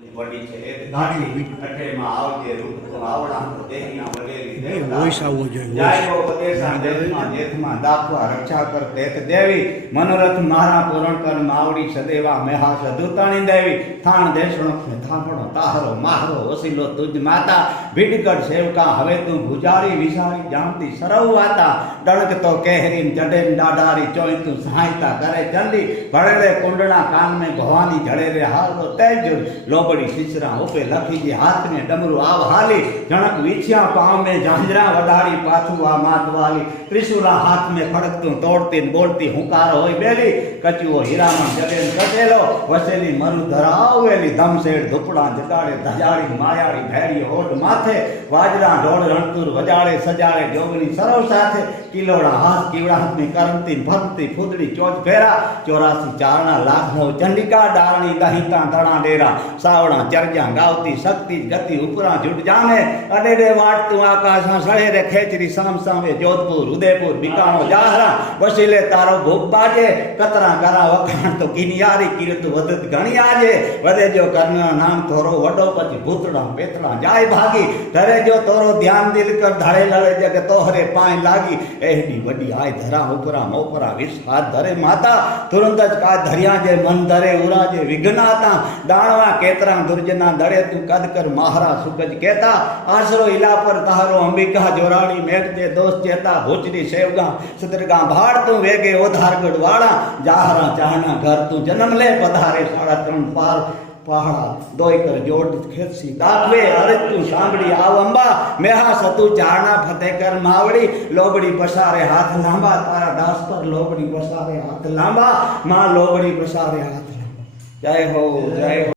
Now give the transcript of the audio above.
વડી છે એક ગાડી અઠેમાં આવજે રૂપ તો આવડા દેહના વડેલી દેવતા વોઇસ આવવો જોઈએ. જાયો ઉપદેશા દેશમાં જેથમાં દાખવા રક્ષા કર દેત દેવી મનોરથ મારા પૂરણ કર માવડી સદેવા મેહા સદુતાણી દેવી થાણ દેશણો થાપણો તાહરો માહરો વસીલો તુજ માતા ભીડકડ સેવકા હવે તું ભુજારી વિસારી જામતી સરવ વાતા ડણક તો કેહરીન ચડેન ડાડારી ચોઈ તું સહાયતા કરે ચંડી ભળેલે કુંડણા કાન में ભવાની જડે રે હારો તેજ लोबड़ी सिसरा उपे लखी जी हाथ में डमरू आव हाली जनक विछिया पाँव में झांझरा वडारी पाछू आ मातवाली त्रिशूला हाथ में खड़कतू तोड़ती बोलती हुकार होई बेली कचुओ हीरामा जगेन कटेलो वसेली मरु धरावेली दमसेड़ धुपड़ा जगाड़े धजाड़ी मायाड़ी भैरी ओट माथे वाजरा ढोल रणतुर वजाड़े सजाड़े जोगनी सरव साथे किलोड़ा हाथ कीवड़ा हाथ में करमती भरती फुदड़ी चोच फेरा 84 चारणा लाख नव चंडिका डारणी दहिता धड़ा डेरा सावड़ा चरजा गावती शक्ति गति उपरा जुट जाने अडेडे वाटतू आकाश सड़े रे खेचरी साम सामे जोधपुर उदयपुर बीकानो जाहरा वसीले तारो भूप बाजे कतरा करा वखाण तो किनियारी कीर्त वदत घणी आजे वदे जो करना नाम तोरो वडो पछी भूतड़ा पेतड़ा जाय भागी धरे जो तोरो ध्यान दिल कर धड़े लड़े जग तोहरे पाए लागी एहडी वडी आय धरा उपरा मोपरा विष हाथ धरे माता तुरंत ज का धरिया जे मन धरे उराजे विघ्नाता दाणवा केतरा दुर्जना दड़े तू कद कर महारा सुगज कहता आसरो इला पर तारो अंबिका जोराणी मेघते दोस्त चेता भूचरी सेवगा सदरगा भाड़ तू वेगे ओधारगढ़ वाड़ा जाहरा चाहना घर तू जन्म ले पधारे 3.5 पार पहाड़ा दोई कर जोड़ खेसी दाखवे अरे तू सांभड़ी आव अंबा मेहा सतु चारणा फतेह कर मावड़ी लोबड़ी पसारे हाथ लांबा तारा दास पर लोबड़ी पसारे हाथ लांबा मां लोबड़ी पसारे हाथ लांबा जय हो जय हो।